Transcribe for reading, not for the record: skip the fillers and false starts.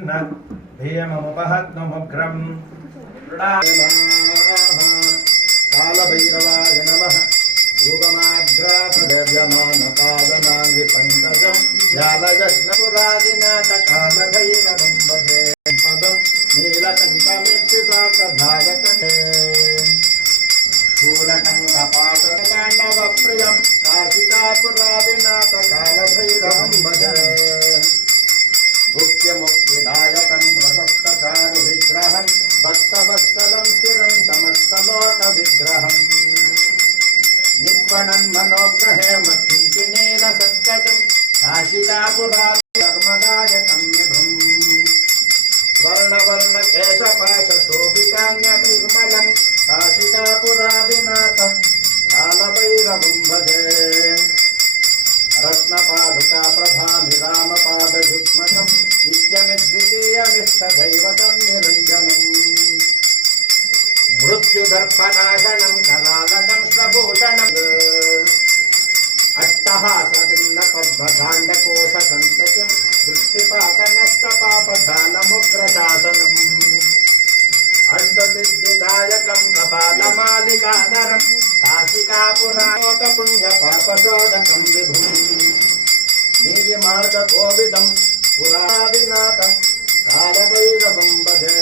प्रसन्न ध्येयमुपहत्नमुग्रम् कालभैरवाय नमः रूपमाग्रापद्यमानपादनाङ्गि पङ्कजम् यालयज्ञपुरादिनाथकालभैरवं भजे पदं नीलकण्ठमिच्छितार्थधायकटे शूलकण्ठपाशताण्डवप्रियं काशिकापुरादिनाथकालभैरवं भजे भुक्त्यमुक्तिदायकं प्रशस्तचारुविग्रहं भक्तवत्सलं स्थिरं समस्तलोकविग्रहम् निक्वणन् मनोग्रहे मत्किञ्चिनेन सत्कटं काशिकापुरादिनर्मदायकं विभुम् स्वर्णवर्णकेशपाशशोभितान्यनिर्मलं काशिकापुरादिनाथ कालभैरवं भजे रत्नपादुका प्रभामि रामपादयुग्मनं नित्यमिद्वितीयमिष्टदैवतं निरञ्जनम् मृत्युदर्पनाशनं करालदं श्रभूषणम् अट्टहासभिन्नपद्मकाण्डकोशसन्ततिं दृष्टिपातनष्टपापजालमुग्रशासनम् अष्टसिद्धिदायकं कपालमालिकाधरं काशिकापुराणोकपुण्यपापशोधकं विभुम् नीतिमार्गकोविदं पुरादिनाथ कालभैरवं भजे।